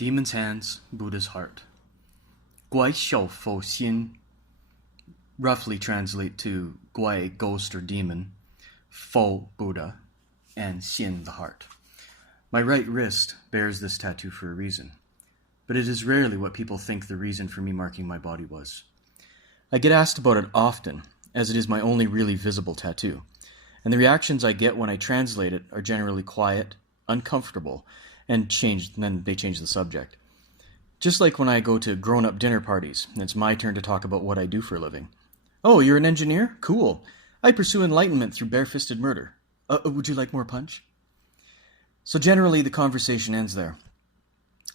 Demon's Hands, Buddha's Heart. Guai Xiao Fo Xin roughly translate to Guai, ghost or demon, Fo, Buddha, and Xin, the heart. My right wrist bears this tattoo for a reason, but it is rarely what people think the reason for me marking my body was. I get asked about it often, as it is my only really visible tattoo, and the reactions I get when I translate it are generally quiet, uncomfortable, and then they change the subject. Just like when I go to grown-up dinner parties, and it's my turn to talk about what I do for a living. Oh, you're an engineer? Cool. I pursue enlightenment through bare-fisted murder. Would you like more punch? So generally, the conversation ends there.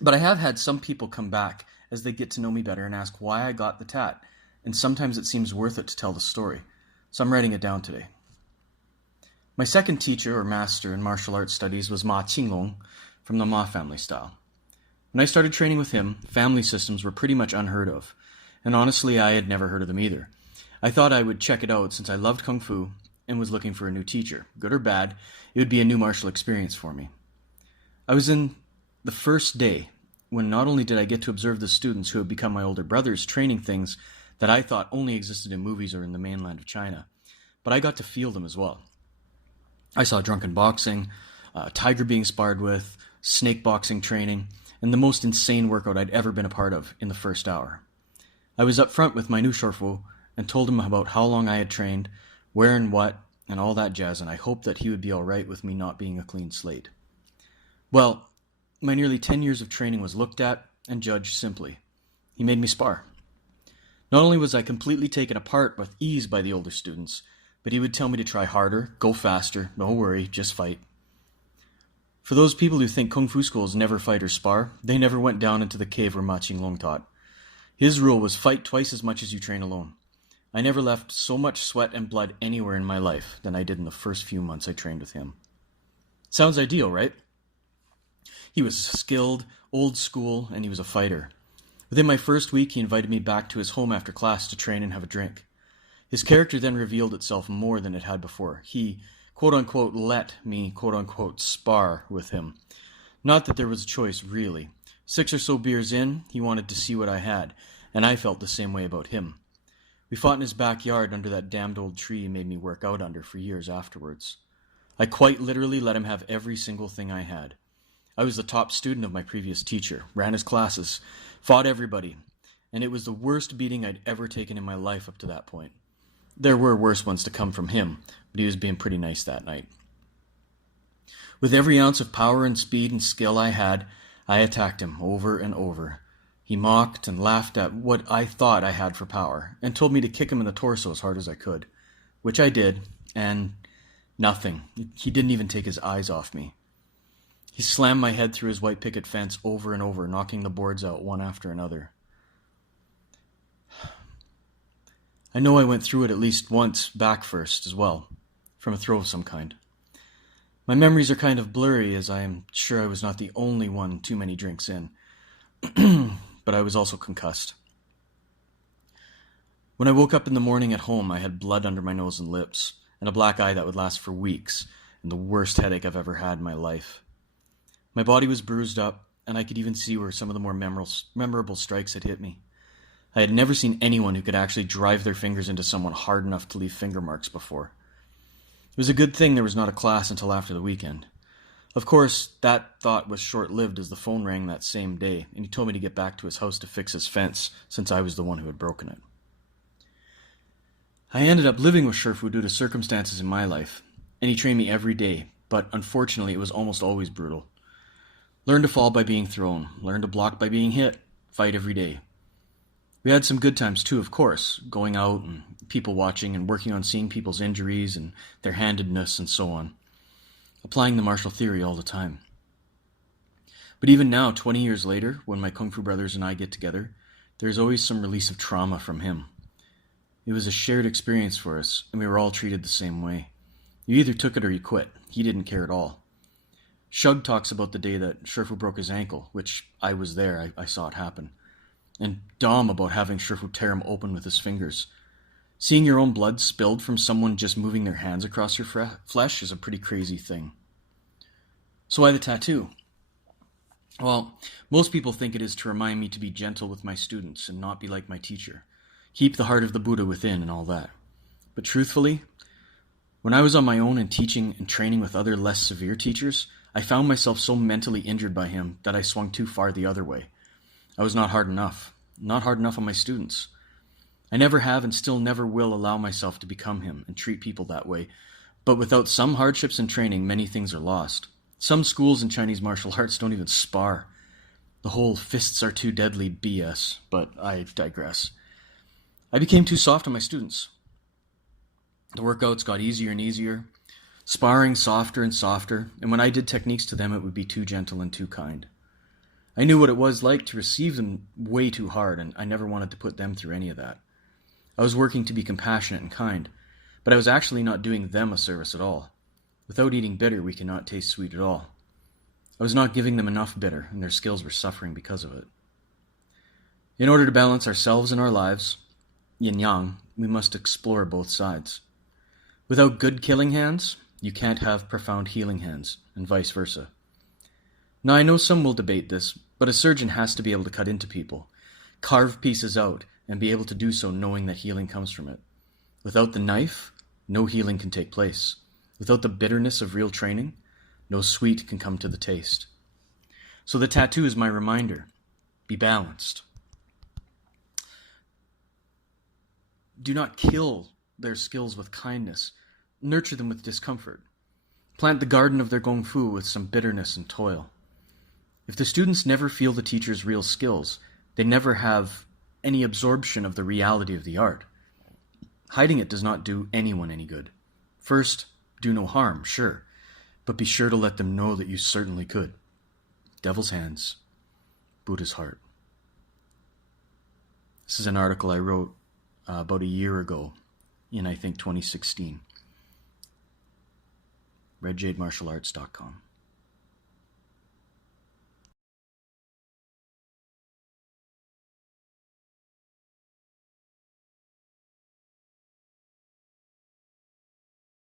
But I have had some people come back as they get to know me better and ask why I got the tat, and sometimes it seems worth it to tell the story. So I'm writing it down today. My second teacher or master in martial arts studies was Ma Qinglong from the Ma family style. When I started training with him, family systems were pretty much unheard of, and honestly I had never heard of them either. I thought I would check it out since I loved Kung Fu and was looking for a new teacher. Good or bad, it would be a new martial experience for me. I was in the first day when not only did I get to observe the students who had become my older brothers training things that I thought only existed in movies or in the mainland of China, but I got to feel them as well. I saw drunken boxing, tiger being sparred with, snake boxing training, and the most insane workout I'd ever been a part of in the first hour. I was up front with my new shortfu and told him about how long I had trained, where and what, and all that jazz, and I hoped that he would be all right with me not being a clean slate. Well, my nearly 10 years of training was looked at and judged simply. He made me spar. Not only was I completely taken apart with ease by the older students, but he would tell me to try harder, go faster, no worry, just fight. For those people who think Kung Fu schools never fight or spar, they never went down into the cave where Ma Qinglong taught. His rule was fight twice as much as you train alone. I never left so much sweat and blood anywhere in my life than I did in the first few months I trained with him. Sounds ideal, right? He was skilled, old school, and he was a fighter. Within my first week, he invited me back to his home after class to train and have a drink. His character then revealed itself more than it had before. He, quote-unquote, let me, quote-unquote, spar with him. Not that there was a choice, really. 6 or so beers in, he wanted to see what I had, and I felt the same way about him. We fought in his backyard under that damned old tree he made me work out under for years afterwards. I quite literally let him have every single thing I had. I was the top student of my previous teacher, ran his classes, fought everybody, and it was the worst beating I'd ever taken in my life up to that point. There were worse ones to come from him, but he was being pretty nice that night. With every ounce of power and speed and skill I had, I attacked him over and over. He mocked and laughed at what I thought I had for power, and told me to kick him in the torso as hard as I could, which I did, and nothing. He didn't even take his eyes off me. He slammed my head through his white picket fence over and over, knocking the boards out one after another. I know I went through it at least once back first as well, from a throw of some kind. My memories are kind of blurry, as I am sure I was not the only one too many drinks in, but I was also concussed. When I woke up in the morning at home, I had blood under my nose and lips, and a black eye that would last for weeks, and the worst headache I've ever had in my life. My body was bruised up, and I could even see where some of the more memorable strikes had hit me. I had never seen anyone who could actually drive their fingers into someone hard enough to leave finger marks before. It was a good thing there was not a class until after the weekend. Of course, that thought was short-lived as the phone rang that same day, and he told me to get back to his house to fix his fence, since I was the one who had broken it. I ended up living with Shifu due to circumstances in my life, and he trained me every day, but unfortunately it was almost always brutal. Learn to fall by being thrown, learn to block by being hit, fight every day. We had some good times too, of course, going out and people watching and working on seeing people's injuries and their handedness and so on. Applying the martial theory all the time. But even now, 20 years later, when my Kung Fu brothers and I get together, there's always some release of trauma from him. It was a shared experience for us, and we were all treated the same way. You either took it or you quit. He didn't care at all. Shug talks about the day that Shifu broke his ankle, which I was there, I saw it happen. And Dom about having Shifu tear him open with his fingers. Seeing your own blood spilled from someone just moving their hands across your flesh is a pretty crazy thing. So why the tattoo? Well, most people think it is to remind me to be gentle with my students and not be like my teacher. Keep the heart of the Buddha within and all that. But truthfully, when I was on my own and teaching and training with other less severe teachers, I found myself so mentally injured by him that I swung too far the other way. I was not hard enough. Not hard enough on my students. I never have and still never will allow myself to become him and treat people that way. But without some hardships and training, many things are lost. Some schools in Chinese martial arts don't even spar. The whole fists are too deadly BS, but I digress. I became too soft on my students. The workouts got easier and easier, sparring softer and softer, and when I did techniques to them, it would be too gentle and too kind. I knew what it was like to receive them way too hard, and I never wanted to put them through any of that. I was working to be compassionate and kind, but I was actually not doing them a service at all. Without eating bitter, we cannot taste sweet at all. I was not giving them enough bitter, and their skills were suffering because of it. In order to balance ourselves and our lives, yin-yang, we must explore both sides. Without good killing hands, you can't have profound healing hands, and vice versa. Now I know some will debate this, but a surgeon has to be able to cut into people, carve pieces out, and be able to do so knowing that healing comes from it. Without the knife, no healing can take place. Without the bitterness of real training, no sweet can come to the taste. So the tattoo is my reminder. Be balanced. Do not kill their skills with kindness. Nurture them with discomfort. Plant the garden of their gong fu with some bitterness and toil. If the students never feel the teacher's real skills, they never have any absorption of the reality of the art. Hiding it does not do anyone any good. First, do no harm, sure, but be sure to let them know that you certainly could. Devil's hands, Buddha's heart. This is an article I wrote about a year ago in, I think, 2016. redjademartialarts.com.